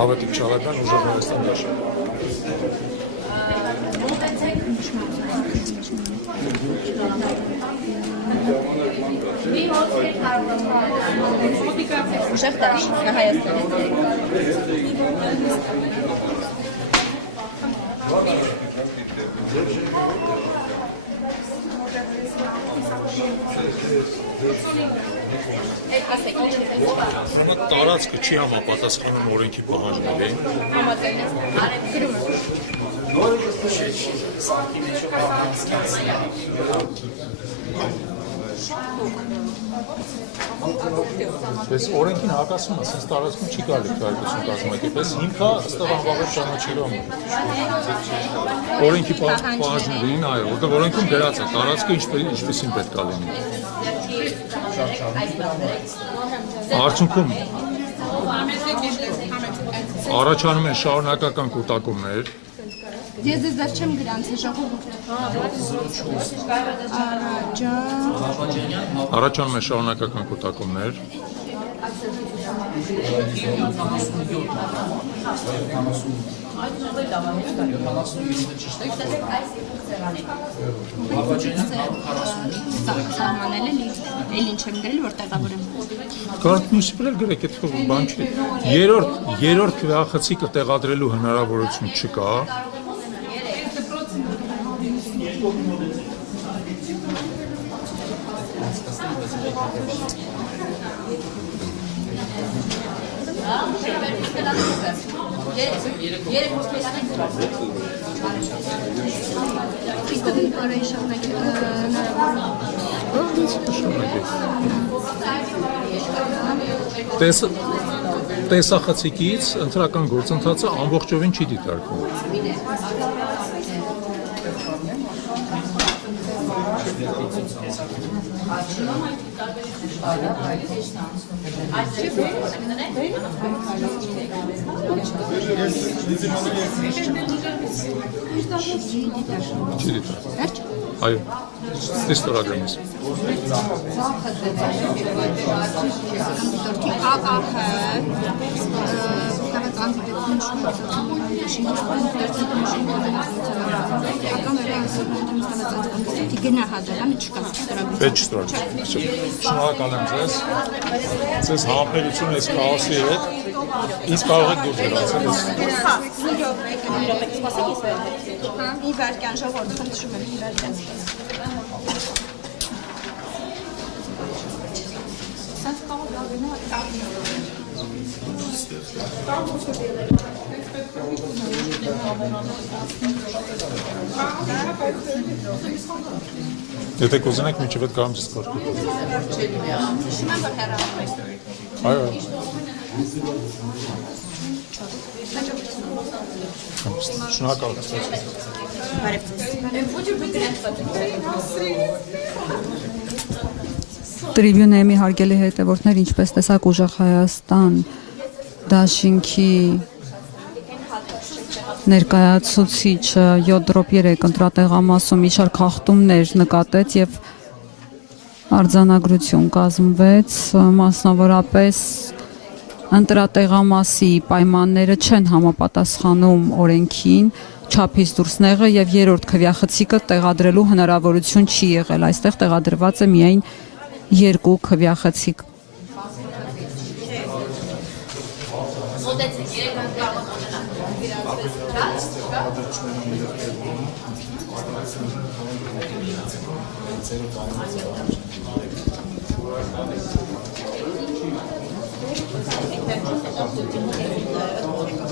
Հավատիկ Չալական ուժեղ Հայաստան դաշտ։ Ուժեղ դաշտ Հայաստանի։ Տարածքը չի համապատասխանում օրենքի պահանջներին։ Ես օրենքին հակասում եմ, ասես տարածքում չի կարելի քայլություն կազմակերպել, հիմքը ըստ անվավեր ճանաչելով օրենքի պահանջներին, այո, որտեղ օրենքում գրած է տարածքը ինչպեսին պետք է լինի։ Արդյունքում առաջանում են շարունակական կուտակումներ։ Ես դες դեռ չեմ գրանցել ժողովուրդ։ Առաջանում են շարունակական կուտակումներ։ Կարդ մյուսի վրա գրեք, այդ բան չի։ Երրորդ քվեախցիկը տեղադրելու հնարավորություն չկա։ Տեսախցիկից ընտրական գործընթացը ամբողջովին չի դիտարկվում։ Այո, ստորագրումից։ Պետք չստորագրում։ Շնորհակալ եմ ձեզ։ Ձեզ համբերություն ես քաոսի հետ։ Ինձ կարող եք դուր գնացել ես։ Մի վարկյան ժողովուրդ խնդրում եմ, մի վարկյան։ Եթե կուզենեք մինչև այդ կարամ ձեզ կարգել։ Այո։ Շնորհակալ եմ։ Տրիբյունեմի հարգելի հետևորդներ, ինչպես տեսակ ուժեղ Հայաստան դաշինքի ներկայացուցիչը 7/3 ընտրատեղամասում մի շարք խախտումներ նկատեց եւ արձանագրություն կազմվեց, մասնավորապես ընտրատեղամասի պայմանները չեն համապատասխանում օրենքին, չափից դուրս նեղը եւ երրորդ քվեախցիկը տեղադրելու հնարավորություն չի եղել։ Այստեղ տեղադրված է միայն 2 քվեախցիկ։